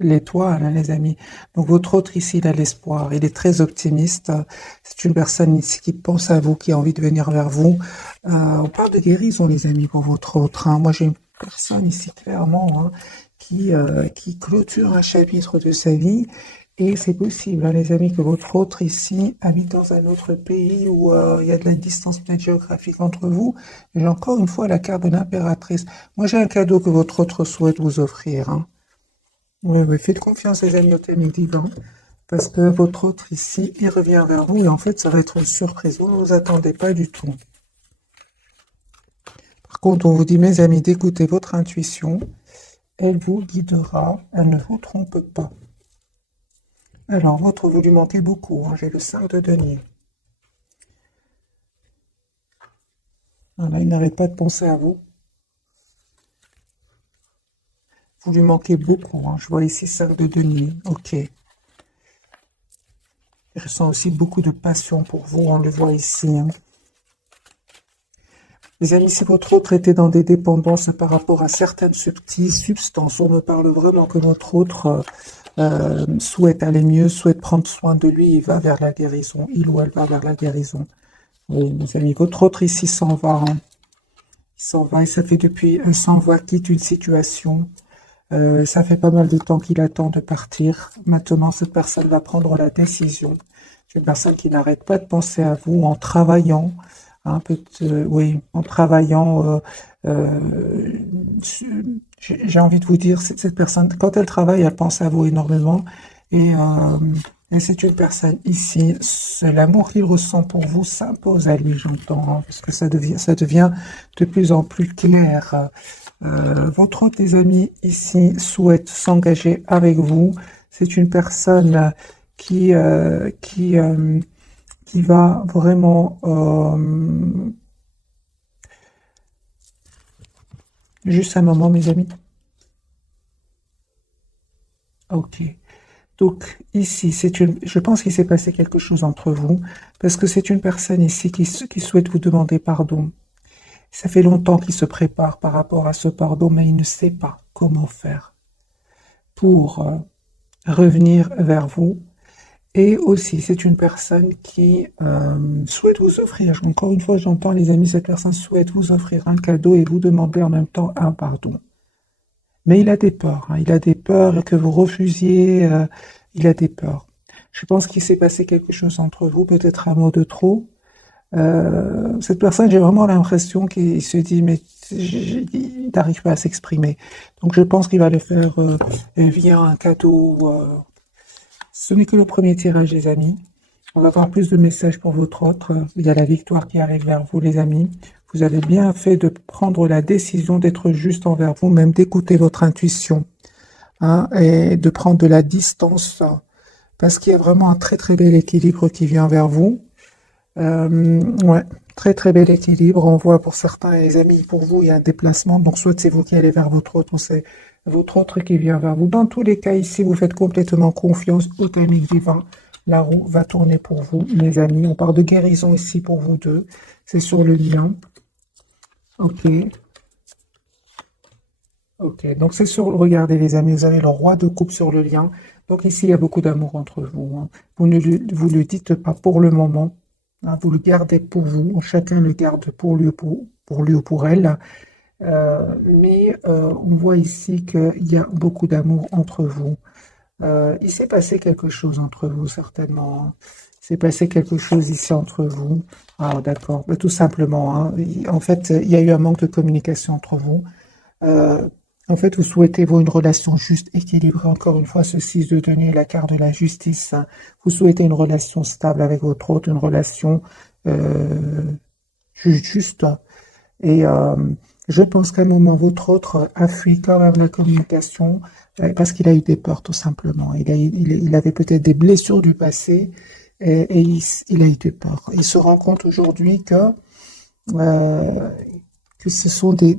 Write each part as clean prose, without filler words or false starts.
l'étoile, hein, les amis. Donc votre autre ici, il a l'espoir, il est très optimiste. C'est une personne ici qui pense à vous, qui a envie de venir vers vous. On parle de guérison, les amis, pour votre autre, hein. Moi, j'ai une personne ici, clairement, hein, qui clôture un chapitre de sa vie. Et c'est possible, hein, les amis, que votre autre ici habite dans un autre pays où il y a de la distance peut-être géographique entre vous. J'ai encore une fois la carte de l'impératrice. Moi, j'ai un cadeau que votre autre souhaite vous offrir, hein. Oui, oui, faites confiance, les amis, au thème divin, parce que votre autre ici, il revient vers vous et en fait, ça va être une surprise. Vous ne vous attendez pas du tout. Par contre, on vous dit, mes amis, d'écouter votre intuition. Elle vous guidera, elle ne vous trompe pas. Alors, votre, vous lui manquez beaucoup, hein. J'ai le 5 de denier. Voilà, il n'arrête pas de penser à vous. Vous lui manquez beaucoup, hein. Je vois ici 5 de denier. Ok. Il ressent aussi beaucoup de passion pour vous, on le voit ici, hein. Les amis, si votre autre était dans des dépendances par rapport à certaines substances, on me parle vraiment que notre autre souhaite aller mieux, souhaite prendre soin de lui, il va vers la guérison, il ou elle va vers la guérison. Oui, mes amis, votre autre ici s'en va, hein. Il s'en va et ça fait depuis un s'envoi, quitte une situation. Ça fait pas mal de temps qu'il attend de partir. Maintenant, cette personne va prendre la décision. C'est une personne qui n'arrête pas de penser à vous en travaillant, hein, oui, en travaillant. J'ai envie de vous dire, cette personne, quand elle travaille, elle pense à vous énormément. Et, euh, et c'est une personne ici, c'est l'amour qu'il ressent pour vous s'impose à lui, j'entends, hein, parce que ça devient de plus en plus clair. Votre autre des amis ici souhaite s'engager avec vous. C'est une personne qui va vraiment juste un moment, mes amis. Ok. Donc ici, je pense qu'il s'est passé quelque chose entre vous parce que c'est une personne ici qui souhaite vous demander pardon. Ça fait longtemps qu'il se prépare par rapport à ce pardon, mais il ne sait pas comment faire pour revenir vers vous. Et aussi, c'est une personne qui souhaite vous offrir, encore une fois, j'entends les amis, cette personne souhaite vous offrir un cadeau et vous demander en même temps un pardon. Mais il a des peurs, hein, il a des peurs que vous refusiez, il a des peurs. Je pense qu'il s'est passé quelque chose entre vous, peut-être un mot de trop. Cette personne, j'ai vraiment l'impression qu'il se dit, mais il n'arrive pas à s'exprimer. Donc je pense qu'il va le faire via un cadeau. Ce n'est que le premier tirage, les amis. On va avoir plus de messages pour votre autre. Il y a la victoire qui arrive vers vous, les amis. Vous avez bien fait de prendre la décision d'être juste envers vous, même d'écouter votre intuition, hein, et de prendre de la distance, parce qu'il y a vraiment un très très bel équilibre qui vient vers vous. Ouais, très très bel équilibre. On voit pour certains, les amis, pour vous, il y a un déplacement. Donc, soit c'est vous qui allez vers votre autre, ou c'est votre autre qui vient vers vous. Dans tous les cas, ici, vous faites complètement confiance au timing divin. La roue va tourner pour vous, mes amis. On parle de guérison ici pour vous deux. C'est sur le lien. Ok. Ok. Donc, c'est sur, regardez, les amis, vous avez le roi de coupe sur le lien. Donc, ici, il y a beaucoup d'amour entre vous, hein. Vous ne le dites pas pour le moment. Hein, vous le gardez pour vous, chacun le garde pour lui, pour lui ou pour elle. Mais on voit ici qu'il y a beaucoup d'amour entre vous. Il s'est passé quelque chose entre vous, certainement, hein. Il s'est passé quelque chose ici entre vous. Ah, d'accord. Mais tout simplement, hein. En fait, il y a eu un manque de communication entre vous. Euh, En fait, vous souhaitez, vous, une relation juste, équilibrée. Encore une fois, ce 6 de denier, la carte de la justice, hein. Vous souhaitez une relation stable avec votre autre, une relation euh, juste. Et je pense qu'à un moment, votre autre a fui quand même la communication parce qu'il a eu des peurs, tout simplement. Il avait peut-être des blessures du passé et il a eu des peurs. Il se rend compte aujourd'hui euh, que ce sont des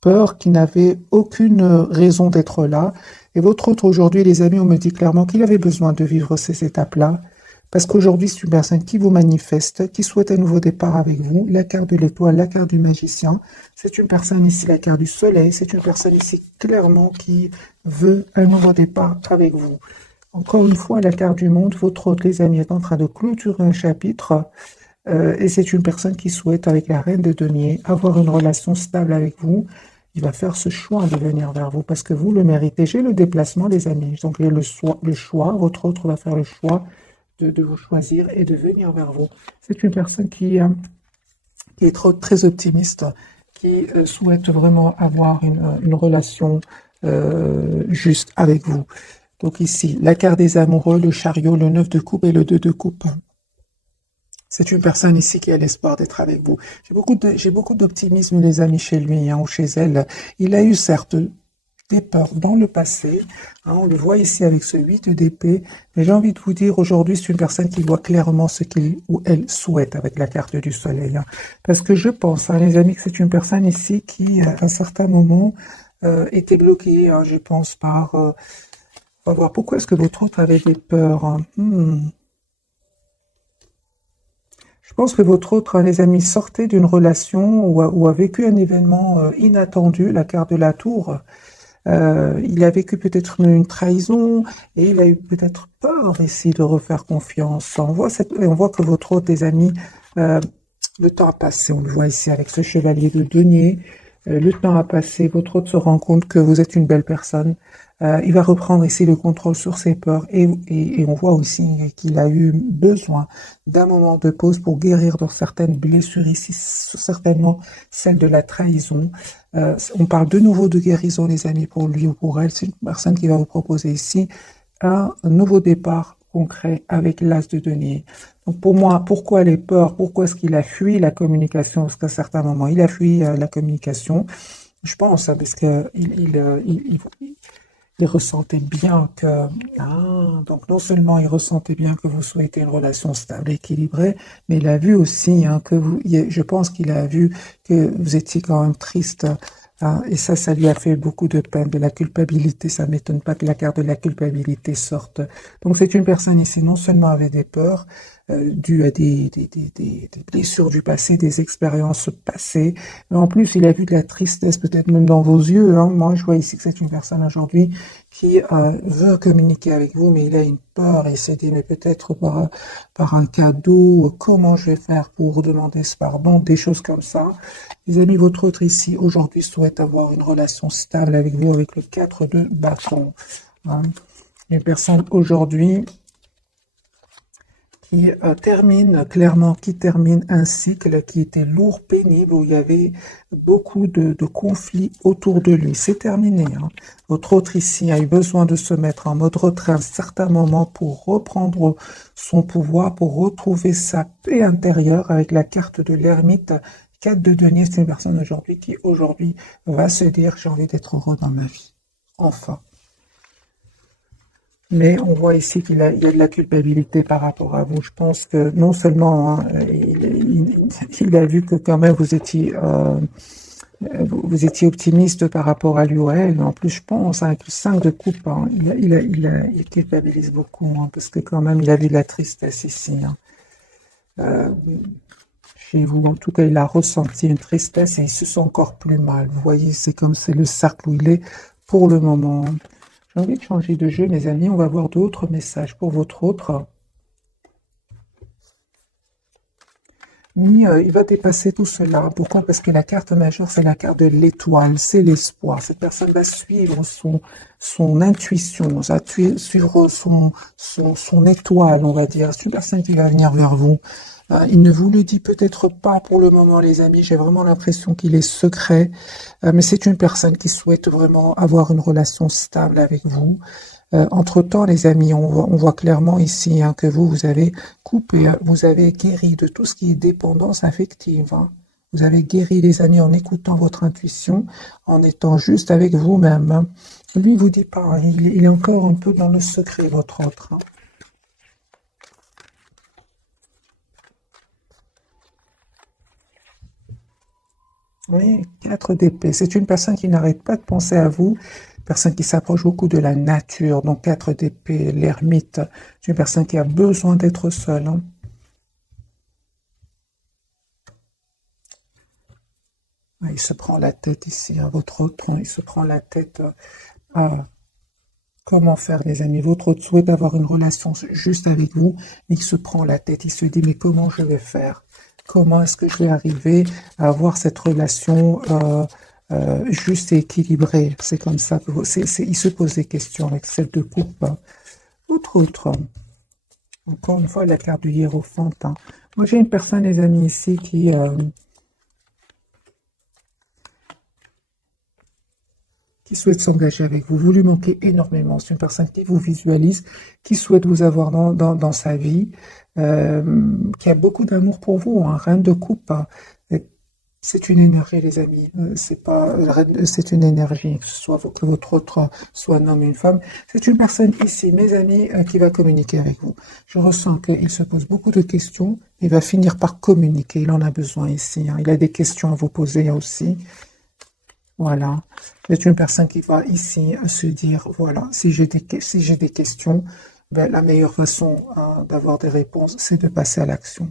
peurs qui n'avaient aucune raison d'être là. Et votre autre aujourd'hui, les amis, on me dit clairement qu'il avait besoin de vivre ces étapes-là Parce qu'aujourd'hui, c'est une personne qui vous manifeste, qui souhaite un nouveau départ avec vous. La carte de l'étoile, la carte du magicien. C'est une personne ici, la carte du soleil. C'est une personne ici, clairement, qui veut un nouveau départ avec vous. Encore une fois, la carte du monde, votre hôte, les amis, est en train de clôturer un chapitre. Et c'est une personne qui souhaite, avec la reine de denier, avoir une relation stable avec vous. Il va faire ce choix de venir vers vous parce que vous le méritez. J'ai le déplacement, les amis. Donc, il y a le choix. Votre autre va faire le choix de vous choisir et de venir vers vous. C'est une personne qui est très optimiste, qui souhaite vraiment avoir une relation juste avec vous. Donc ici, la carte des amoureux, le chariot, le 9 de coupe et le 2 de coupe. C'est une personne ici qui a l'espoir d'être avec vous. J'ai beaucoup d'optimisme, les amis, chez lui ou chez elle. Il a eu certes des peurs dans le passé. On le voit ici avec ce 8 d'épée. Mais j'ai envie de vous dire, aujourd'hui, c'est une personne qui voit clairement ce qu'il ou elle souhaite avec la carte du soleil. Parce que je pense, les amis, que c'est une personne ici qui, à un certain moment, était bloquée, je pense, par... on va voir, pourquoi est-ce que votre autre avait des peurs. Je pense que votre autre, les amis, sortait d'une relation ou a vécu un événement inattendu, la carte de la tour. Il a vécu peut-être une trahison et il a eu peut-être peur ici de refaire confiance. On voit que votre autre, les amis, euh, le temps a passé. On le voit ici avec ce chevalier de denier. Le temps a passé. Votre autre se rend compte que vous êtes une belle personne. Il va reprendre ici le contrôle sur ses peurs et on voit aussi qu'il a eu besoin d'un moment de pause pour guérir de certaines blessures ici, certainement celle de la trahison. On parle de nouveau de guérison, les amis, pour lui ou pour elle. C'est une personne qui va vous proposer ici un nouveau départ concret avec l'as de denier. Donc pour moi, pourquoi les peurs? Pourquoi est-ce qu'il a fui la communication? Parce qu'à certains moments, il a fui la communication. Je pense, parce que il ressentait bien que, donc non seulement il ressentait bien que vous souhaitez une relation stable, équilibrée, mais il a vu aussi que je pense qu'il a vu que vous étiez quand même triste, et ça lui a fait beaucoup de peine, de la culpabilité. Ça m'étonne pas que la carte de la culpabilité sorte. Donc c'est une personne ici non seulement avec des peurs, dues à des blessures du passé, des expériences passées, mais en plus il a vu de la tristesse peut-être même dans vos yeux. Moi je vois ici que c'est une personne aujourd'hui qui veut communiquer avec vous, mais il a une peur et il s'est dit, mais peut-être par un cadeau, comment je vais faire pour demander ce pardon, des choses comme ça. Les amis, votre autre ici, aujourd'hui, souhaite avoir une relation stable avec vous, avec le 4 de bâton. Une personne aujourd'hui qui termine un cycle qui était lourd, pénible, où il y avait beaucoup de conflits autour de lui. C'est terminé. Votre autre ici a eu besoin de se mettre en mode retrait à un certain moment pour reprendre son pouvoir, pour retrouver sa paix intérieure avec la carte de l'ermite. 4 de denier, c'est une personne aujourd'hui qui aujourd'hui va se dire j'ai envie d'être heureux dans ma vie. Enfin. Mais on voit ici il y a de la culpabilité par rapport à vous. Je pense que non seulement il a vu que quand même vous étiez optimiste par rapport à lui ou à elle, mais en plus je pense avec le 5 de coupe, il culpabilise beaucoup, parce que quand même il a vu de la tristesse ici. Chez vous, en tout cas, il a ressenti une tristesse et il se sent encore plus mal. Vous voyez, c'est le cercle où il est pour le moment. J'ai envie de changer de jeu, mes amis. On va voir d'autres messages pour votre autre. Mais il va dépasser tout cela. Pourquoi? Parce que la carte majeure, c'est la carte de l'étoile, c'est l'espoir. Cette personne va suivre son intuition, va suivre son étoile, on va dire. C'est une personne qui va venir vers vous. Il ne vous le dit peut-être pas pour le moment, les amis. J'ai vraiment l'impression qu'il est secret. Mais c'est une personne qui souhaite vraiment avoir une relation stable avec vous. Entre-temps, les amis, on voit clairement ici que vous avez coupé, vous avez guéri de tout ce qui est dépendance affective. Vous avez guéri, les amis, en écoutant votre intuition, en étant juste avec vous-même. Lui, il vous dit pas, il est encore un peu dans le secret, votre autre. Oui, 4 d'épée. C'est une personne qui n'arrête pas de penser à vous, Personne qui s'approche beaucoup de la nature. Donc 4 d'épée, l'ermite. C'est une personne qui a besoin d'être seule, hein. Ah, il se prend la tête ici, à votre autre, hein. Il se prend la tête à comment faire, les amis. Votre autre souhaite avoir une relation juste avec vous, mais il se prend la tête. Il se dit, mais comment je vais faire? Comment est-ce que je vais arriver à avoir cette relation juste et équilibrée? C'est comme ça que il se pose des questions avec celle de coupe, hein. Autre, encore une fois, la carte du hiérophant, hein. Moi, j'ai une personne, les amis, ici, qui souhaite s'engager avec vous. Vous lui manquez énormément. C'est une personne qui vous visualise, qui souhaite vous avoir dans sa vie, qui a beaucoup d'amour pour vous, hein, reine de coupe, hein. C'est une énergie, les amis. C'est pas, c'est une énergie, que ce soit que votre autre soit un homme ou une femme. C'est une personne ici, mes amis, qui va communiquer avec vous. Je ressens qu'il se pose beaucoup de questions. Il va finir par communiquer. Il en a besoin ici, hein. Il a des questions à vous poser aussi. Voilà. C'est une personne qui va ici se dire, voilà, si j'ai des questions, ben, la meilleure façon, hein, d'avoir des réponses, c'est de passer à l'action.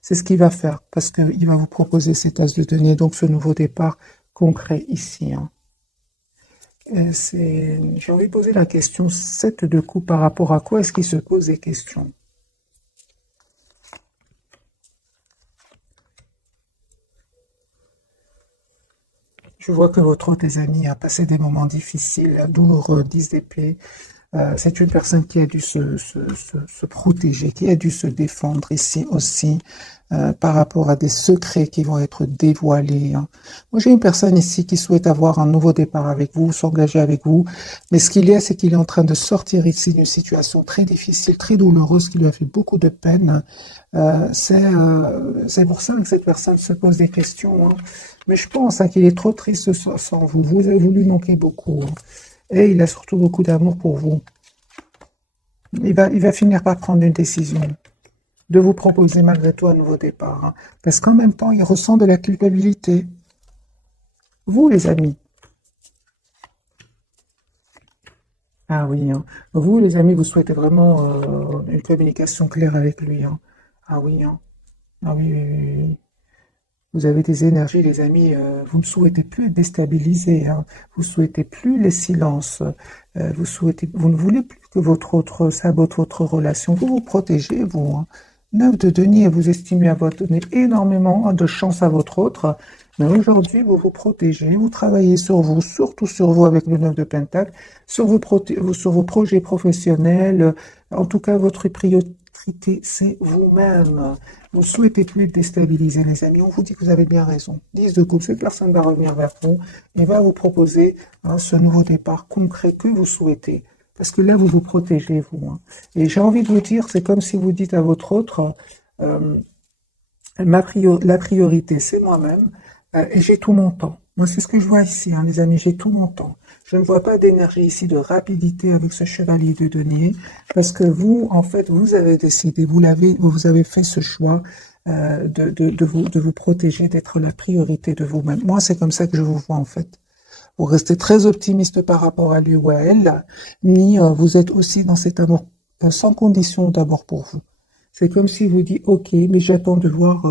C'est ce qu'il va faire, parce qu'il va vous proposer cet as de denier, donc ce nouveau départ concret ici, hein. J'ai envie de poser la question, 7 de coups, par rapport à quoi est-ce qu'il se pose des questions? Je vois que votre hôte, les amis, a passé des moments difficiles, douloureux, 10 d'épée. C'est une personne qui a dû se protéger, qui a dû se défendre ici aussi, par rapport à des secrets qui vont être dévoilés, hein. Moi, j'ai une personne ici qui souhaite avoir un nouveau départ avec vous, s'engager avec vous, mais ce qu'il y a, c'est qu'il est en train de sortir ici d'une situation très difficile, très douloureuse, qui lui a fait beaucoup de peine. C'est pour ça que cette personne se pose des questions, hein. Mais je pense, hein, qu'il est trop triste sans vous. Vous lui manquez beaucoup, hein. Et il a surtout beaucoup d'amour pour vous. Il va finir par prendre une décision de vous proposer malgré tout un nouveau départ, hein. Parce qu'en même temps, il ressent de la culpabilité. Vous, les amis. Ah oui, hein. Vous, les amis, vous souhaitez vraiment une communication claire avec lui, hein. Ah oui, hein. Ah oui, oui, oui, oui. Vous avez des énergies, les amis, vous ne souhaitez plus être déstabilisés, hein. Vous souhaitez plus les silences, vous ne voulez plus que votre autre sabote votre relation. Vous vous protégez, vous, hein. 9 de denier, vous estimez avoir donné énormément, hein, de chance à votre autre, mais aujourd'hui, vous vous protégez, vous travaillez sur vous, surtout sur vous avec le 9 de pentacle, sur vos projets professionnels, en tout cas, votre priorité, c'est vous-même. Vous ne souhaitez plus être déstabiliser, les amis. On vous dit que vous avez bien raison. 10 de coupe, cette personne va revenir vers vous et va vous proposer, hein, ce nouveau départ concret que vous souhaitez. Parce que là, vous vous protégez, vous, hein. Et j'ai envie de vous dire, c'est comme si vous dites à votre autre, euh, la priorité, c'est moi-même, et j'ai tout mon temps. Moi, c'est ce que je vois ici, hein, les amis, j'ai tout mon temps. Je ne vois pas d'énergie ici, de rapidité avec ce chevalier de denier, parce que vous, en fait, vous avez décidé, vous avez fait ce choix, de vous protéger, d'être la priorité de vous-même. Moi, c'est comme ça que je vous vois, en fait. Vous restez très optimiste par rapport à lui ou à elle, ni vous êtes aussi dans cet amour sans condition d'abord pour vous. C'est comme si vous dites, ok, mais j'attends de voir.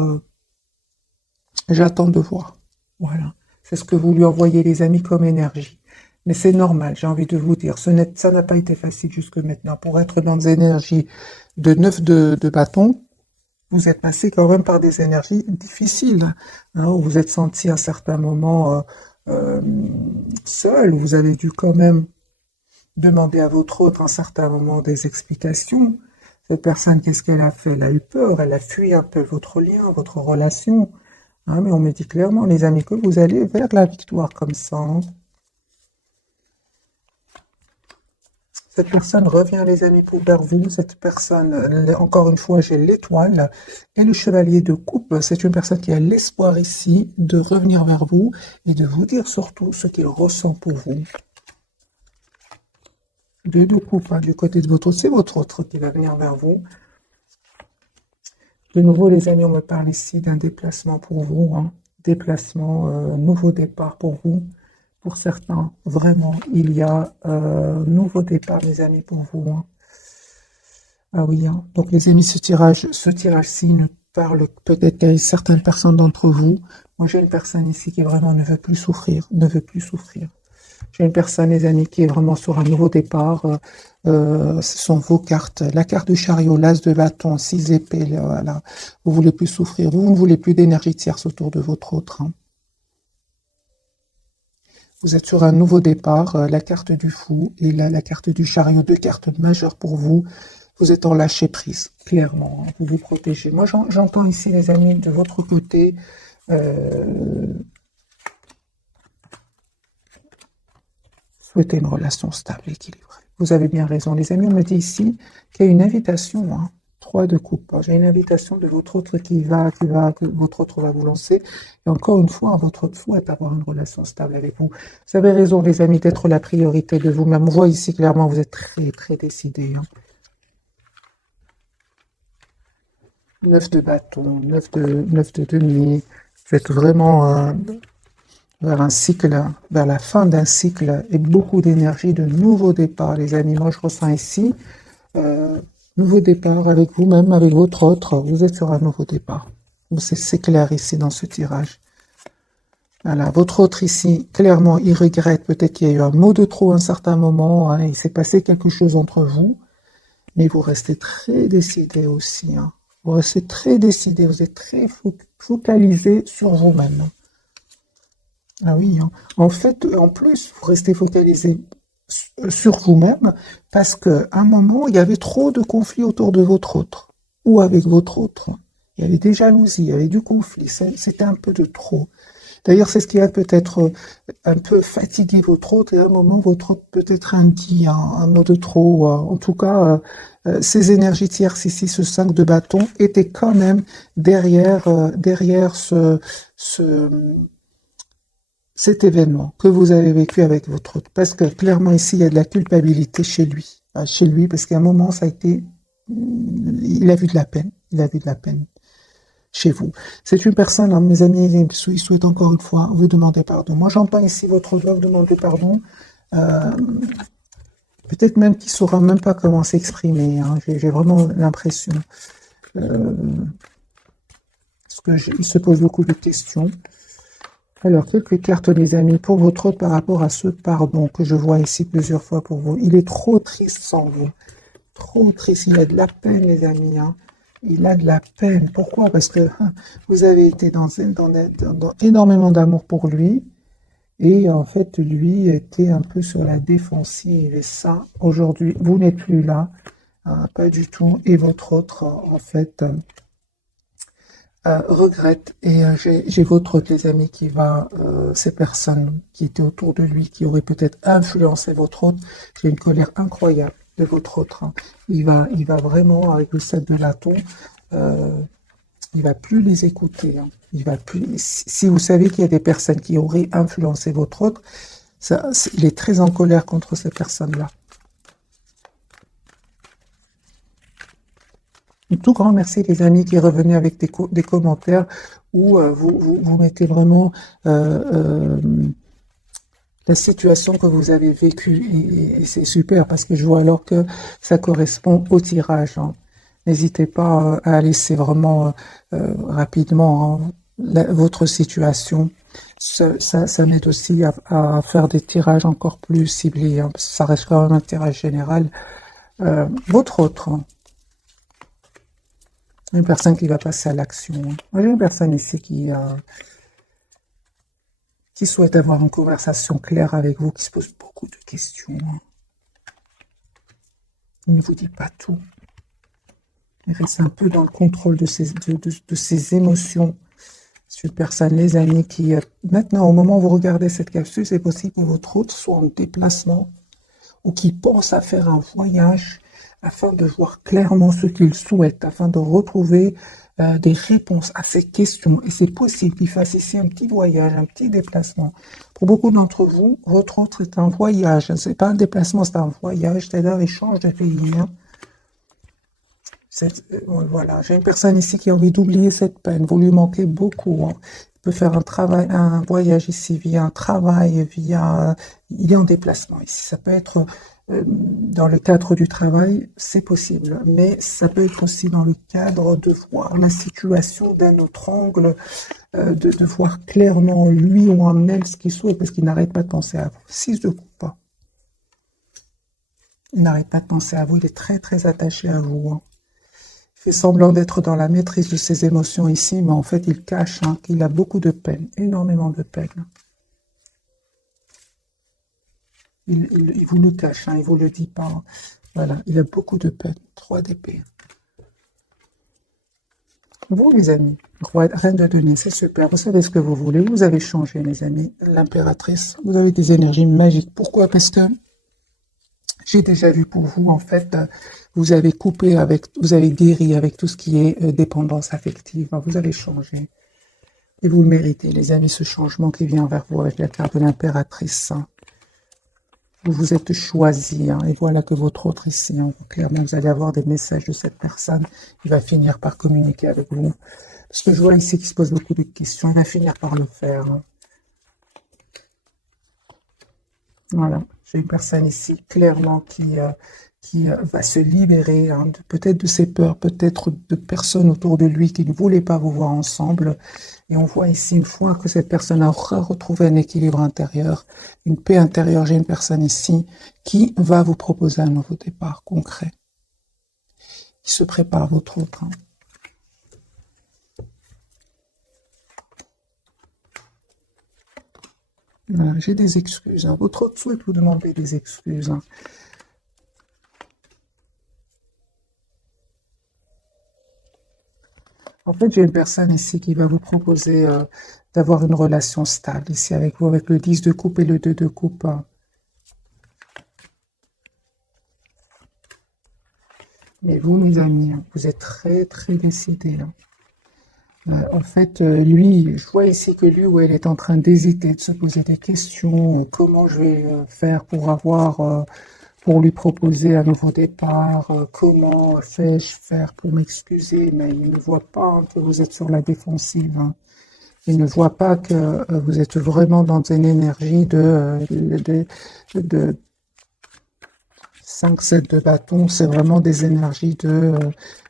Voilà. C'est ce que vous lui envoyez, les amis, comme énergie. Mais c'est normal, j'ai envie de vous dire. Ça n'a pas été facile jusque maintenant. Pour être dans des énergies de 9 de bâton, vous êtes passé quand même par des énergies difficiles, hein, où vous êtes senti à certains moments seul. Vous avez dû quand même demander à votre autre à un certain moment des explications. Cette personne, qu'est-ce qu'elle a fait? Elle a eu peur, elle a fui un peu votre lien, votre relation. Hein, mais on me dit clairement, les amis, que vous allez vers la victoire comme ça, hein. Cette personne revient, les amis, pour vers vous. Cette personne, encore une fois, j'ai l'étoile et le chevalier de coupe. C'est une personne qui a l'espoir ici de revenir vers vous et de vous dire surtout ce qu'il ressent pour vous. De coupe, hein, du côté de votre autre, c'est votre autre qui va venir vers vous. De nouveau, les amis, on me parle ici d'un déplacement pour vous, hein. Déplacement, nouveau départ pour vous. Pour certains, vraiment, il y a nouveau départ, mes amis, pour vous. Hein. Ah oui, hein. Donc les amis, ce tirage-ci ne parle peut-être qu'à certaines personnes d'entre vous. Moi, j'ai une personne ici qui vraiment ne veut plus souffrir, ne veut plus souffrir. J'ai une personne, les amis, qui est vraiment sur un nouveau départ. Ce sont vos cartes. La carte du chariot, l'as de bâton, 6 épées, voilà. Vous voulez plus souffrir. Vous ne voulez plus d'énergie tierce autour de votre autre. Hein. Vous êtes sur un nouveau départ. La carte du fou et la carte du chariot, deux cartes majeures pour vous. Vous êtes en lâcher prise, clairement. Hein. Vous vous protégez. Moi, j'entends ici, les amis, de votre côté, souhaiter une relation stable, équilibrée. Vous avez bien raison. Les amis, on me dit ici qu'il y a une invitation, hein, 3 de coupe. J'ai une invitation de votre autre que votre autre va vous lancer. Et encore une fois, votre autre souhaite avoir une relation stable avec vous. Vous avez raison, les amis, d'être la priorité de vous-même. On voit ici clairement, vous êtes très, très décidés. Hein. 9 de bâton, 9 de denier. Vous êtes vraiment vers un cycle, vers la fin d'un cycle et beaucoup d'énergie, de nouveaux départs, les amis. Moi, je ressens ici, nouveau départ avec vous-même, avec votre autre. Vous êtes sur un nouveau départ. C'est clair ici dans ce tirage. Voilà, votre autre ici, clairement, il regrette. Peut-être qu'il y a eu un mot de trop à un certain moment. Hein, il s'est passé quelque chose entre vous. Mais vous restez très décidé aussi. Hein. Vous restez très décidé. Vous êtes très focalisé sur vous-même. Ah oui, hein. En fait, en plus, vous restez focalisé sur vous-même parce qu'à un moment, il y avait trop de conflits autour de votre autre ou avec votre autre. Il y avait des jalousies, il y avait du conflit, c'était un peu de trop. D'ailleurs, c'est ce qui a peut-être un peu fatigué votre autre et à un moment, votre autre peut-être dit un mot de trop. En tout cas, ces énergies tierces ici, ce 5 de bâton, étaient quand même derrière cet événement que vous avez vécu avec votre autre. Parce que clairement ici, il y a de la culpabilité chez lui. Chez lui, parce qu'à un moment, ça a été... Il a vu de la peine. Il a vu de la peine chez vous. C'est une personne, hein, mes amis, il souhaite encore une fois vous demander pardon. Moi, j'entends ici votre doigt vous demander pardon. Peut-être même qu'il ne saura même pas comment s'exprimer. Hein. J'ai vraiment l'impression. Parce qu'il se pose beaucoup de questions. Alors, quelques cartes, les amis, pour votre autre par rapport à ce pardon que je vois ici plusieurs fois pour vous. Il est trop triste sans vous. Trop triste. Il a de la peine, les amis. Hein. Il a de la peine. Pourquoi? Parce que vous avez été dans énormément d'amour pour lui. Et en fait, lui était un peu sur la défensive. Et ça, aujourd'hui, vous n'êtes plus là. Hein, pas du tout. Et votre autre, en fait... regrette et j'ai votre autre, les amis, qui va, ces personnes qui étaient autour de lui, qui auraient peut-être influencé votre autre, j'ai une colère incroyable de votre autre. Hein. Il va vraiment, avec le 7 de bâton, il va plus les écouter. Hein. Il va plus. Si vous savez qu'il y a des personnes qui auraient influencé votre autre, il est très en colère contre ces personnes-là. Un tout grand merci les amis qui est revenu avec des commentaires où vous mettez vraiment la situation que vous avez vécue et c'est super parce que je vois alors que ça correspond au tirage. Hein. N'hésitez pas à laisser vraiment rapidement votre situation. Ça m'aide aussi à faire des tirages encore plus ciblés. Hein, parce que ça reste quand même un tirage général. Votre autre... Une personne qui va passer à l'action. Moi, j'ai une personne ici qui souhaite avoir une conversation claire avec vous, qui se pose beaucoup de questions. Il ne vous dit pas tout. Il reste un peu dans le contrôle de ses émotions. C'est une personne, les amis, qui... maintenant, au moment où vous regardez cette capsule, c'est possible que votre autre soit en déplacement ou qu'il pense à faire un voyage afin de voir clairement ce qu'il souhaite, afin de retrouver des réponses à ces questions. Et c'est possible qu'il fasse ici un petit voyage, un petit déplacement. Pour beaucoup d'entre vous, votre autre est un voyage. Ce n'est pas un déplacement, c'est un voyage, c'est-à-dire il change de pays. Hein. Voilà, j'ai une personne ici qui a envie d'oublier cette peine. Vous lui manquez beaucoup. Hein. peut faire un travail, un voyage ici via un travail, via, il est en déplacement ici. Ça peut être dans le cadre du travail, c'est possible, mais ça peut être aussi dans le cadre de voir la situation d'un autre angle, de voir clairement lui ou en elle ce qu'il souhaite, parce qu'il n'arrête pas de penser à vous. 6 de coupe. Il n'arrête pas de penser à vous, il est très très attaché à vous. Hein. Il fait semblant d'être dans la maîtrise de ses émotions ici, mais en fait il cache qu'il a beaucoup de peine, énormément de peine. Il vous le cache, il vous le dit pas. Hein. Voilà, il a beaucoup de peine. 3 d'épée. Vous, les amis, reine de denier, c'est super. Vous savez ce que vous voulez. Vous avez changé, les amis. L'impératrice, vous avez des énergies magiques. Pourquoi? Parce que j'ai déjà vu pour vous, en fait, vous avez coupé avec, vous avez guéri avec tout ce qui est dépendance affective. Vous avez changé. Et vous le méritez, les amis, ce changement qui vient vers vous avec la carte de l'impératrice. Vous vous êtes choisi, et voilà que votre autre ici, clairement, vous allez avoir des messages de cette personne. Il va finir par communiquer avec vous. Parce que je vois ici qu'il se pose beaucoup de questions. Il va finir par le faire. Hein. Voilà. J'ai une personne ici, clairement, qui va se libérer, peut-être de ses peurs, peut-être de personnes autour de lui qui ne voulaient pas vous voir ensemble. Et on voit ici, une fois que cette personne aura retrouvé un équilibre intérieur, une paix intérieure, j'ai une personne ici qui va vous proposer un nouveau départ concret. Il se prépare, votre autre. Voilà, j'ai des excuses. Votre autre souhaite vous demander des excuses. En fait, j'ai une personne ici qui va vous proposer d'avoir une relation stable ici avec vous, avec le 10 de coupe et le 2 de coupe. Mais vous, mes amis, vous êtes très, très décidés. En fait, lui, je vois ici que lui ou elle est en train d'hésiter, de se poser des questions. Comment je vais faire pour avoir... pour lui proposer un nouveau départ, comment fais-je faire pour m'excuser, mais il ne voit pas que vous êtes sur la défensive. Il ne voit pas que vous êtes vraiment dans une énergie de 5-7 de bâton. C'est vraiment des énergies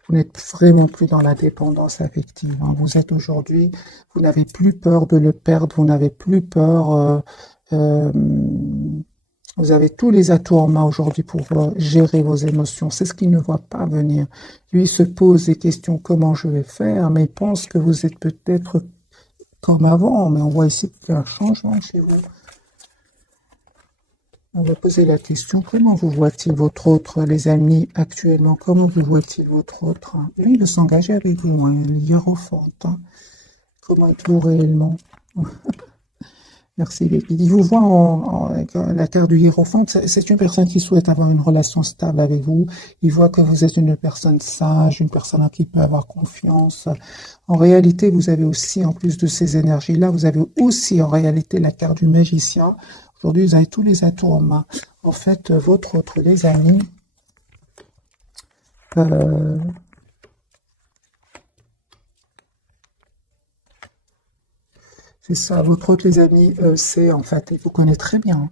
vous n'êtes vraiment plus dans la dépendance affective. Vous êtes aujourd'hui, vous n'avez plus peur de le perdre, vous n'avez plus peur... vous avez tous les atouts en main aujourd'hui pour gérer vos émotions. C'est ce qu'il ne voit pas venir. Lui, il se pose des questions, comment je vais faire, mais il pense que vous êtes peut-être comme avant, mais on voit ici qu'il y a un changement chez vous. On va poser la question, comment vous voit-il votre autre, les amis, actuellement? Comment vous voit-il votre autre? Lui, il veut s'engager avec vous, il est hiérophante. Comment êtes-vous réellement? Merci. Il vous voit avec la carte du hiérophante. C'est une personne qui souhaite avoir une relation stable avec vous. Il voit que vous êtes une personne sage, une personne à qui il peut avoir confiance. En réalité, vous avez aussi, en plus de ces énergies-là, vous avez aussi en réalité la carte du magicien. Aujourd'hui, vous avez tous les atouts en main. En fait, votre autre, les amis, c'est ça, votre autre, les amis, c'est en fait, il vous connaît très bien.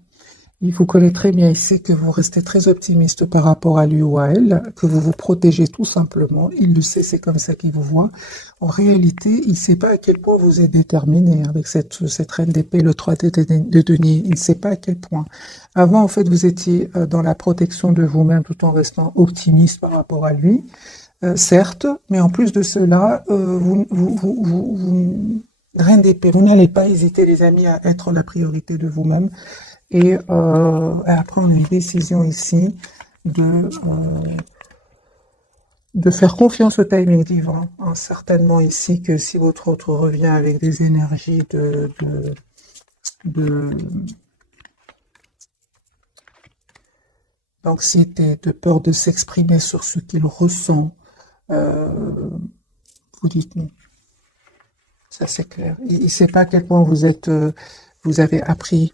Il vous connaît très bien, il sait que vous restez très optimiste par rapport à lui ou à elle, que vous vous protégez tout simplement. Il le sait, c'est comme ça qu'il vous voit. En réalité, il ne sait pas à quel point vous êtes déterminé avec cette reine d'épée, le 3 de denier. Il ne sait pas à quel point. Avant, en fait, vous étiez dans la protection de vous-même tout en restant optimiste par rapport à lui. Certes, mais en plus de cela, reine d'épée, vous n'allez pas hésiter, les amis, à être la priorité de vous-même. Et à prendre une décision ici de faire confiance au timing divin. Certainement ici que si votre autre revient avec des énergies d'anxiété, de peur de s'exprimer sur ce qu'il ressent, vous dites non. Ça, c'est clair. Il ne sait pas à quel point vous avez appris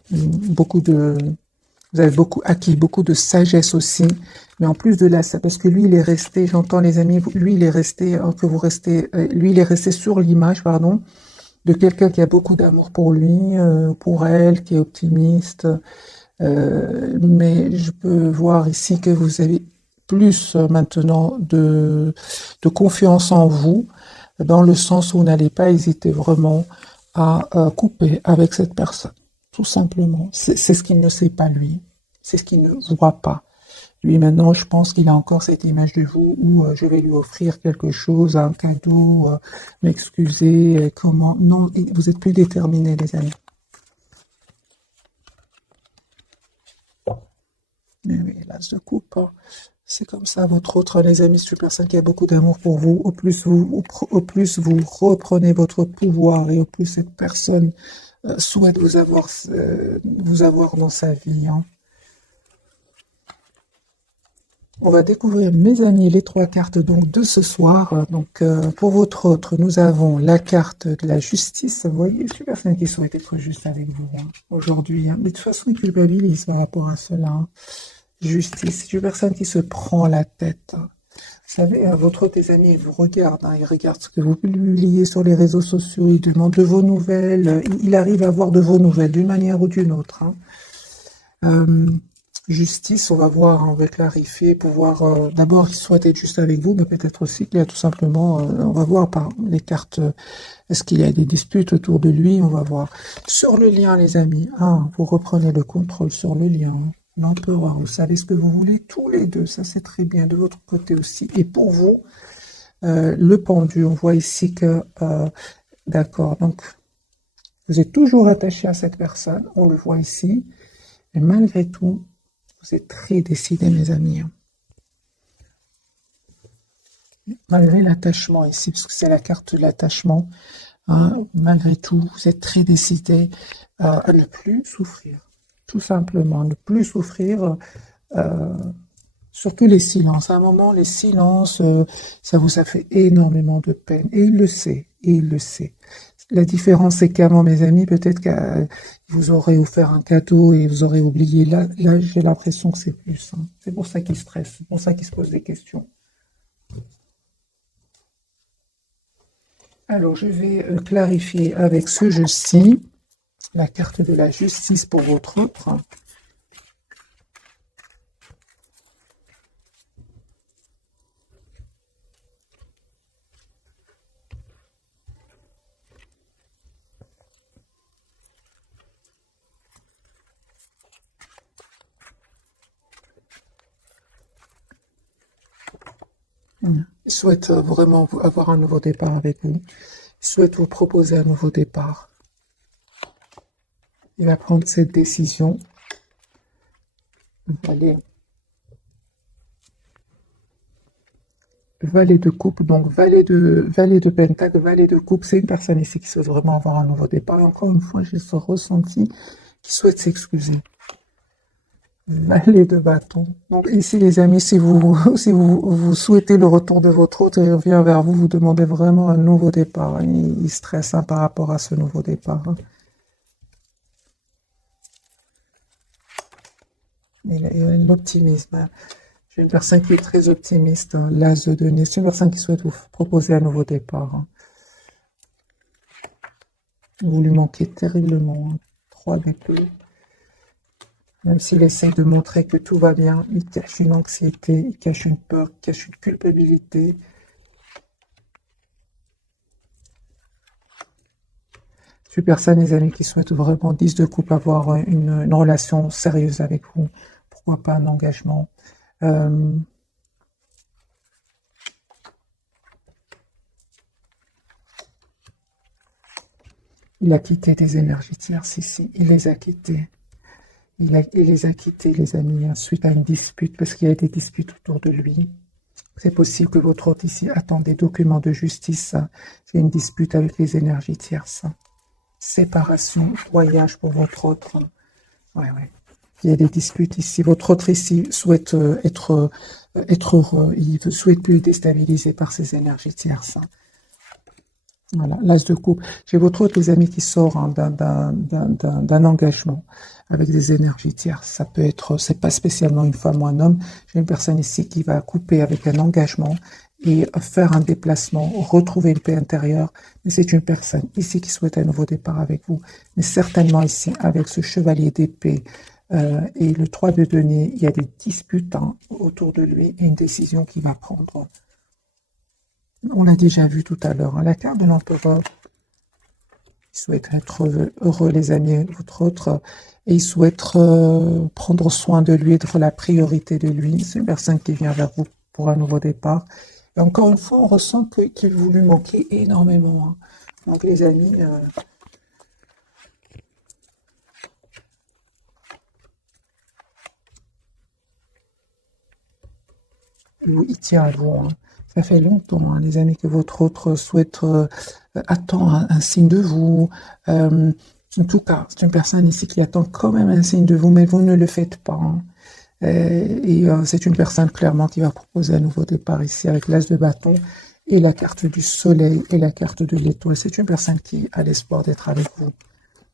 vous avez acquis beaucoup de sagesse aussi. Mais en plus de là, parce que lui, il est resté, j'entends les amis, lui, il est resté sur l'image, pardon. de quelqu'un qui a beaucoup d'amour pour lui, pour elle, qui est optimiste. Mais je peux voir ici que vous avez plus maintenant de confiance en vous, dans le sens où vous n'allez pas hésiter vraiment à couper avec cette personne, tout simplement. C'est ce qu'il ne sait pas lui, c'est ce qu'il ne voit pas. Lui maintenant, je pense qu'il a encore cette image de vous où je vais lui offrir quelque chose, un cadeau, m'excuser, comment. Non, vous êtes plus déterminés, les amis. Mais oui, l'as de coupe, hein. C'est comme ça, votre autre, les amis, c'est une personne qui a beaucoup d'amour pour vous. Au plus vous reprenez votre pouvoir et au plus cette personne souhaite vous avoir dans sa vie, hein. On va découvrir, mes amis, les trois cartes donc de ce soir. Donc, pour votre autre, nous avons la carte de la justice. Vous voyez, c'est une personne qui souhaite être juste avec vous, hein, aujourd'hui, hein. Mais de toute façon, il culpabilise par rapport à cela, hein. Justice, c'est une personne qui se prend la tête, hein. Vous savez, votre autre, tes amis, il vous regarde, hein, il regarde ce que vous publiez sur les réseaux sociaux, il demande de vos nouvelles, il arrive à avoir de vos nouvelles d'une manière ou d'une autre, hein. Justice, on va voir, on va clarifier, pouvoir, d'abord, il souhaite être juste avec vous, mais peut-être aussi qu'il y a tout simplement, on va voir par les cartes, est-ce qu'il y a des disputes autour de lui, on va voir. Sur le lien, les amis, vous reprenez le contrôle sur le lien, hein. L'empereur, vous savez ce que vous voulez, tous les deux, ça c'est très bien, de votre côté aussi. Et pour vous, le pendu, on voit ici que, d'accord, donc, vous êtes toujours attaché à cette personne, on le voit ici, mais malgré tout, vous êtes très décidé, mes amis, hein. Malgré l'attachement ici, parce que c'est la carte de l'attachement, hein, malgré tout, vous êtes très décidé à ne plus souffrir. Tout simplement, ne plus souffrir, surtout les silences. À un moment, les silences, ça vous a fait énormément de peine. Et il le sait, et il le sait. La différence, c'est qu'avant, mes amis, peut-être que vous aurez offert un cadeau et vous aurez oublié. Là j'ai l'impression que c'est plus, hein. C'est pour ça qu'il stresse, c'est pour ça qu'il se pose des questions. Alors, je vais clarifier avec ce jeu-ci la carte de la justice pour votre autre. Il souhaite vraiment avoir un nouveau départ avec vous. Il souhaite vous proposer un nouveau départ. Il va prendre cette décision. Allez. Valet de coupe, donc valet de pentacle, valet de coupe, c'est une personne ici qui souhaite vraiment avoir un nouveau départ. Et encore une fois, j'ai ce ressenti qui souhaite s'excuser. Valet de bâton. Donc ici, les amis, si vous souhaitez le retour de votre autre, il revient vers vous, vous demandez vraiment un nouveau départ. Il stresse, hein, par rapport à ce nouveau départ, hein. Il a l'optimisme, hein. J'ai une personne qui est très optimiste, hein, l'as de denier. C'est une personne qui souhaite vous proposer un nouveau départ, hein. Vous lui manquez terriblement, hein. 3 d'épée. Même s'il essaie de montrer que tout va bien, il cache une anxiété, il cache une peur, il cache une culpabilité. Je suis personne, les amis, qui souhaitent vraiment 10 de coupe, avoir une relation sérieuse avec vous. Pourquoi pas un engagement. Il a quitté des énergies tierces ici, il les a quittées. Il les a quittés, les amis, hein, suite à une dispute, parce qu'il y a des disputes autour de lui. C'est possible que votre hôte ici attend des documents de justice. C'est une dispute avec les énergies tierces. Séparation, voyage pour votre autre. Ouais. Il y a des disputes ici. Votre autre ici souhaite être heureux. Il ne souhaite plus être déstabilisé par ces énergies tierces. Voilà, l'as de coupe. J'ai votre autre, les amis, qui sort, hein, d'un engagement avec des énergies tierces. Ça peut être, c'est pas spécialement une femme ou un homme. J'ai une personne ici qui va couper avec un engagement et faire un déplacement, retrouver une paix intérieure. Mais c'est une personne ici qui souhaite un nouveau départ avec vous. Mais certainement ici, avec ce chevalier d'épée et le 3 de denier, il y a des disputes autour de lui et une décision qu'il va prendre. On l'a déjà vu tout à l'heure. La carte de l'empereur, il souhaite être heureux, les amis, votre autre, et il souhaite prendre soin de lui, être la priorité de lui. C'est une personne qui vient vers vous pour un nouveau départ. Et encore une fois, on ressent qu'il vous lui manquez énormément. Donc les amis, il tient à vous. Ça fait longtemps, les amis, que votre autre souhaite attend un signe de vous. En tout cas, c'est une personne ici qui attend quand même un signe de vous, mais vous ne le faites pas. C'est une personne clairement qui va proposer un nouveau départ ici avec l'as de bâton et la carte du soleil et la carte de l'étoile. C'est une personne qui a l'espoir d'être avec vous.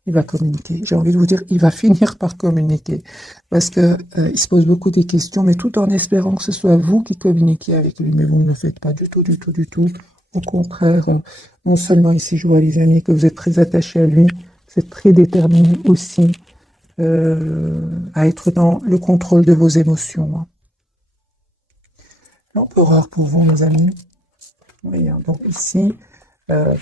Il va communiquer. J'ai envie de vous dire, il va finir par communiquer parce que il se pose beaucoup de questions, mais tout en espérant que ce soit vous qui communiquez avec lui. Mais vous ne le faites pas du tout, du tout, du tout. Au contraire, non seulement ici, je vois les amis que vous êtes très attachés à lui, vous êtes très déterminés aussi à être dans le contrôle de vos émotions. L'empereur pour vous, mes amis. Oui, donc ici,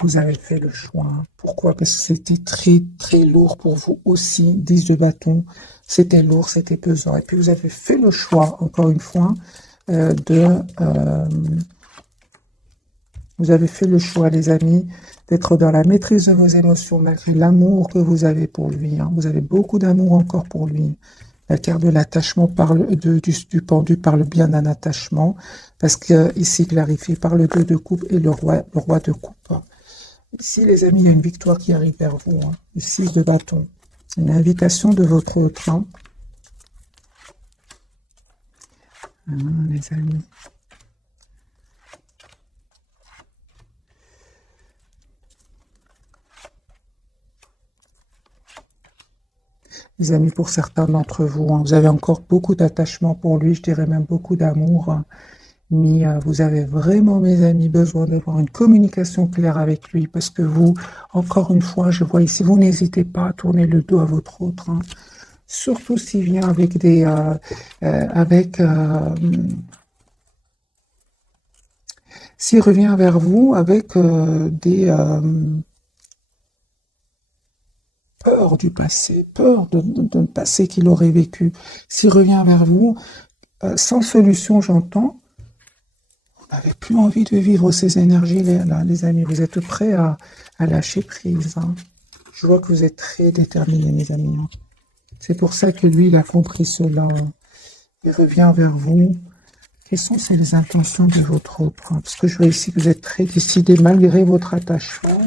vous avez fait le choix. Pourquoi? Parce que c'était très, très lourd pour vous aussi. 10 de bâton, c'était lourd, c'était pesant. Et puis vous avez fait le choix, encore une fois, vous avez fait le choix, les amis, d'être dans la maîtrise de vos émotions, malgré l'amour que vous avez pour lui. Vous avez beaucoup d'amour encore pour lui. La carte de l'attachement parle du pendu parle bien d'un attachement, parce que ici clarifie par le 2 de coupe et le roi de coupe. Ici, les amis, il y a une victoire qui arrive vers vous. Le 6 de bâton. Une invitation de votre autre. Les amis. Les amis, pour certains d'entre vous, vous avez encore beaucoup d'attachement pour lui, je dirais même beaucoup d'amour. Mais vous avez vraiment, mes amis, besoin d'avoir une communication claire avec lui, parce que vous, encore une fois, je vois ici, vous n'hésitez pas à tourner le dos à votre autre, surtout s'il vient avec s'il revient vers vous avec des peurs du passé, peur de passé qu'il aurait vécu. S'il revient vers vous, sans solution, j'entends, vous n'avez plus envie de vivre ces énergies-là, les amis. Vous êtes prêts à lâcher prise. Je vois que vous êtes très déterminés, mes amis. C'est pour ça que lui, il a compris cela. Il revient vers vous. Quelles sont les intentions de votre autre? Parce que je vois ici que vous êtes très décidé malgré votre attachement.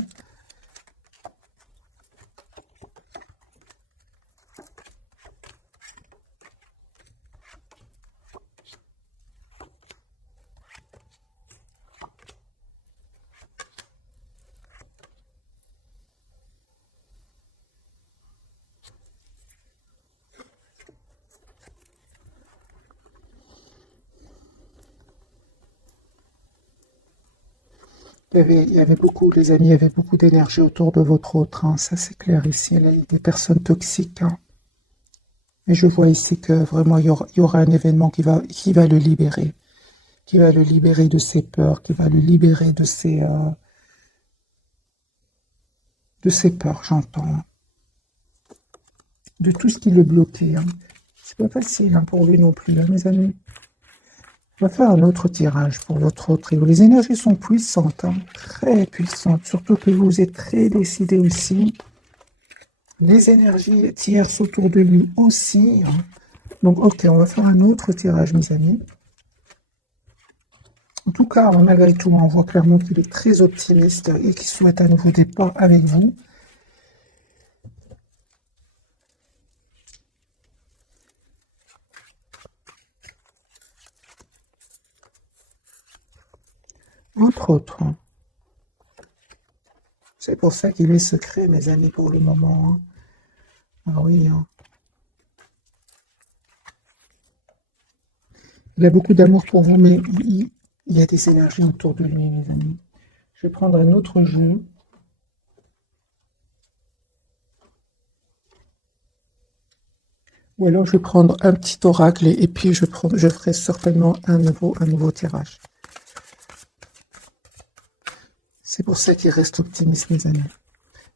Il y avait beaucoup, les amis, il y avait beaucoup d'énergie autour de votre autre. Ça, c'est clair ici. Il y a des personnes toxiques. Et je vois ici que vraiment, il y aura un événement qui va le libérer. Qui va le libérer de ses peurs, qui va le libérer de ses peurs, j'entends. De tout ce qui le bloquait. C'est pas facile pour lui non plus, mes amis. On va faire un autre tirage pour votre autre trio. Les énergies sont puissantes, très puissantes, surtout que vous êtes très décidé aussi. Les énergies tierces autour de lui aussi. Donc, ok, on va faire un autre tirage, mes amis. En tout cas, malgré tout, on voit clairement qu'il est très optimiste et qu'il souhaite un nouveau départ avec vous. Entre autres. C'est pour ça qu'il est secret, mes amis, pour le moment. Ah oui. Il a beaucoup d'amour pour vous, mais Il y a des énergies autour de lui, mes amis. Je vais prendre un autre jeu. Ou alors je vais prendre un petit oracle et puis je ferai certainement un nouveau tirage. C'est pour ça qu'il reste optimiste, mes amis.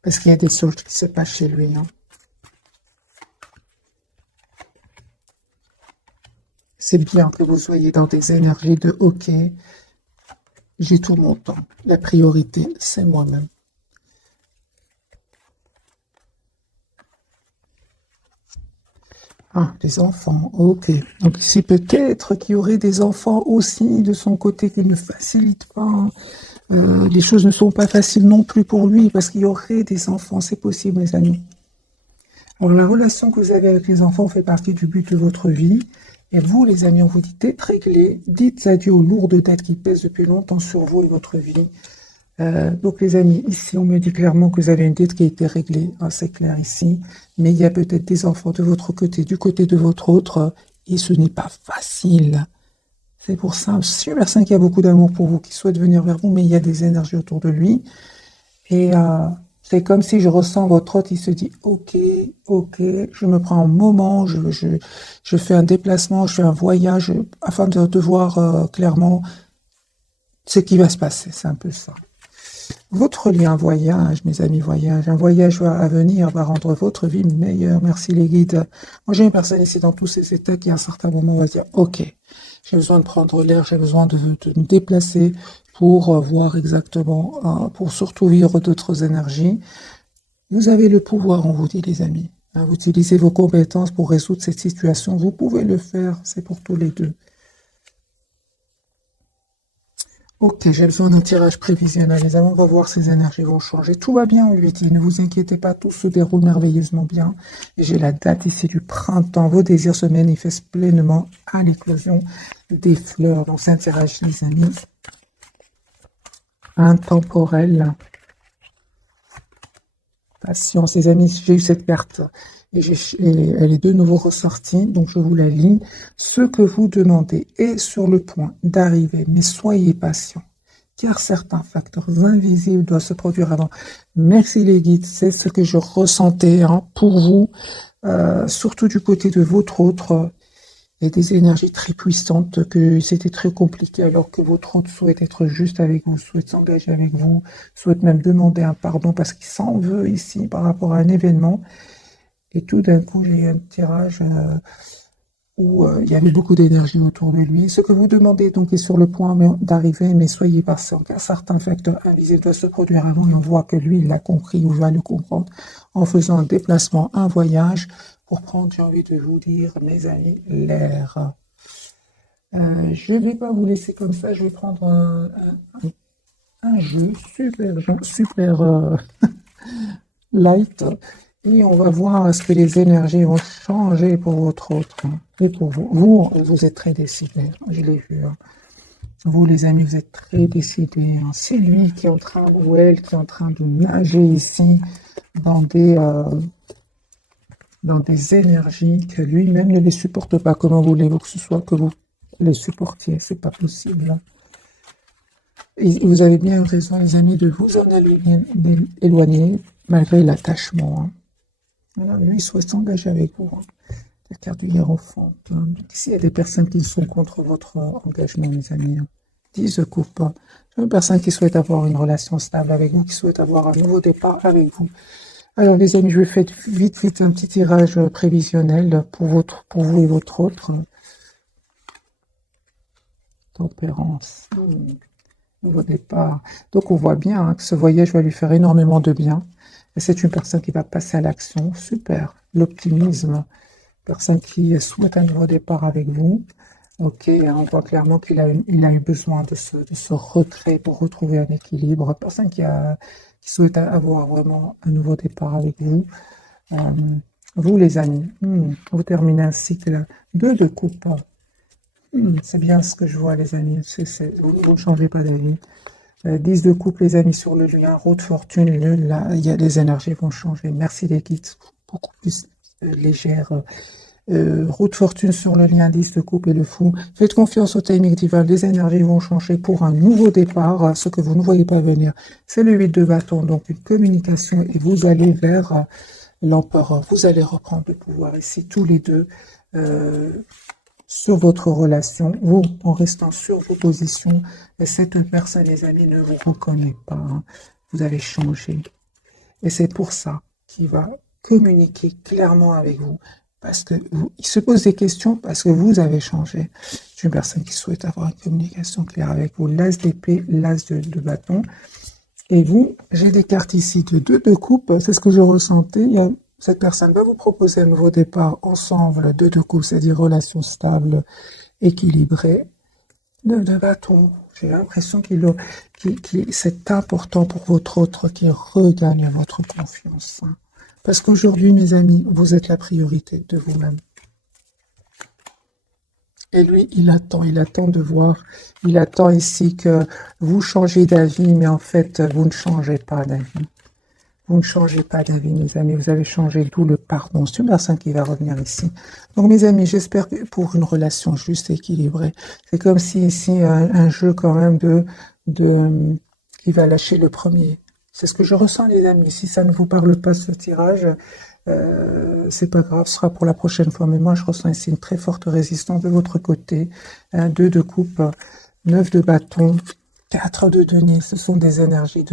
Parce qu'il y a des choses qui se passent chez lui. Hein. C'est bien que vous soyez dans des énergies de OK, j'ai tout mon temps. La priorité, c'est moi-même. Ah, des enfants, ok. Donc ici, peut-être qu'il y aurait des enfants aussi de son côté qui ne facilitent pas. Les choses ne sont pas faciles non plus pour lui parce qu'il y aurait des enfants, c'est possible, mes amis. Alors, la relation que vous avez avec les enfants fait partie du but de votre vie. Et vous, les amis, on vous dit d'être réglés, dites adieu aux lourdes dettes qui pèsent depuis longtemps sur vous et votre vie. Donc, les amis, ici, on me dit clairement que vous avez une dette qui a été réglée. Ah, c'est clair ici. Mais il y a peut-être des enfants de votre côté, du côté de votre autre. Et ce n'est pas facile. C'est pour ça, je suis une personne qui a beaucoup d'amour pour vous, qui souhaite venir vers vous, mais il y a des énergies autour de lui. Et c'est comme si je ressens votre hôte, il se dit, ok, je me prends un moment, je fais un déplacement, je fais un voyage, afin de voir clairement ce qui va se passer, c'est un peu ça. Votre lien voyage, mes amis, un voyage à venir va rendre votre vie meilleure. Merci les guides. Moi, j'ai une personne ici dans tous ces états qui, à un certain moment, va dire, ok, j'ai besoin de prendre l'air, j'ai besoin de me déplacer pour voir exactement, pour surtout vivre d'autres énergies. Vous avez le pouvoir, on vous dit, les amis. Vous utilisez vos compétences pour résoudre cette situation. Vous pouvez le faire, c'est pour tous les deux. Ok, j'ai besoin d'un tirage prévisionnel, les amis, on va voir si ces énergies vont changer. Tout va bien, on lui dit, ne vous inquiétez pas, tout se déroule merveilleusement bien. J'ai la date ici du printemps, vos désirs se manifestent pleinement à l'éclosion des fleurs. Donc c'est un tirage, les amis, intemporel. Patience, les amis, j'ai eu cette carte. Et elle est de nouveau ressortie, donc je vous la lis. Ce que vous demandez est sur le point d'arriver, mais soyez patient, car certains facteurs invisibles doivent se produire avant. Merci les guides, c'est ce que je ressentais pour vous, surtout du côté de votre autre. Il y a des énergies très puissantes, que c'était très compliqué, alors que votre autre souhaite être juste avec vous, souhaite s'engager avec vous, souhaite même demander un pardon parce qu'il s'en veut ici par rapport à un événement. Et tout d'un coup, j'ai eu un tirage où il y avait beaucoup d'énergie autour de lui. Ce que vous demandez donc est sur le point d'arriver, mais soyez patient, car certains facteurs invisibles doivent se produire avant et on voit que lui, il l'a compris ou va le comprendre en faisant un déplacement, un voyage pour prendre, j'ai envie de vous dire, mes amis, l'air. Je ne vais pas vous laisser comme ça, je vais prendre un jeu super light. Et on va voir est-ce que les énergies vont changer pour votre autre. Et pour vous. Vous êtes très décidés. Je l'ai vu. Vous, les amis, vous êtes très décidés. C'est lui qui est en train, ou elle qui est en train de nager ici dans des énergies que lui-même ne les supporte pas. Comment voulez-vous que ce soit que vous les supportiez? C'est pas possible. Et vous avez bien raison, les amis, de vous en éloigner malgré l'attachement. Voilà, lui, il souhaite s'engager avec vous. La carte du hiérophante. Ici, il y a des personnes qui sont contre votre engagement, mes amis. 10 de coupe. Une personne qui souhaite avoir une relation stable avec vous, qui souhaite avoir un nouveau départ avec vous. Alors, les amis, je vais faire vite un petit tirage prévisionnel pour vous et votre autre. Tempérance. Nouveau départ. Donc, on voit bien que ce voyage va lui faire énormément de bien. Et c'est une personne qui va passer à l'action. Super. L'optimisme. Personne qui souhaite un nouveau départ avec vous. Ok, on voit clairement qu'il a eu besoin de ce retrait pour retrouver un équilibre. Personne qui souhaite avoir vraiment un nouveau départ avec vous. Vous, les amis, vous terminez un cycle 2 de coupe. C'est bien ce que je vois, les amis. Vous ne changez pas d'avis. 10 de coupe, les amis, sur le lien. Route, fortune, nul. Là, il y a les énergies vont changer. Merci les guides. Beaucoup plus légères. roue de fortune sur le lien 10 de coupe et le fou. Faites confiance au timing divin, les énergies vont changer pour un nouveau départ. Ce que vous ne voyez pas venir, c'est le 8 de bâton, donc une communication, et vous allez vers l'empereur. Vous allez reprendre le pouvoir ici, tous les deux, sur votre relation, vous, en restant sur vos positions. Et cette personne, les amis, ne vous reconnaît pas. Hein. Vous avez changé. Et c'est pour ça qu'il va communiquer clairement avec vous. Parce que il se pose des questions parce que vous avez changé. C'est une personne qui souhaite avoir une communication claire avec vous. L'as d'épée, l'as de bâton. Et vous, j'ai des cartes ici de 2 de coupe. C'est ce que je ressentais. Cette personne va vous proposer un nouveau départ ensemble, 2 de coupe, c'est-à-dire relation stable, équilibrée. 9 de bâton. J'ai l'impression c'est important pour votre autre qui regagne votre confiance. Parce qu'aujourd'hui, mes amis, vous êtes la priorité de vous-même. Et lui, il attend de voir, il attend ici que vous changez d'avis, mais en fait, vous ne changez pas d'avis. Vous ne changez pas d'avis, mes amis, vous avez changé tout le pardon. C'est une personne qui va revenir ici. Donc, mes amis, j'espère que pour une relation juste et équilibrée, c'est comme si ici, un jeu quand même qui va lâcher le premier. C'est ce que je ressens, les amis. Si ça ne vous parle pas, ce tirage, c'est pas grave, ce sera pour la prochaine fois. Mais moi, je ressens ici une très forte résistance de votre côté. 2 de coupe, 9 de bâton, 4 de denier. Ce sont des énergies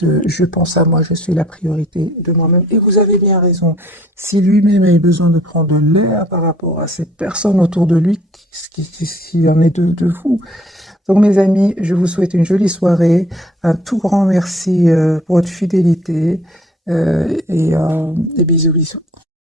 je pense à moi, je suis la priorité de moi-même. Et vous avez bien raison. Si lui-même a besoin de prendre l'air par rapport à ces personnes autour de lui, s'il en est de vous. Donc mes amis, je vous souhaite une jolie soirée. Un tout grand merci pour votre fidélité. Et bisous, bisous.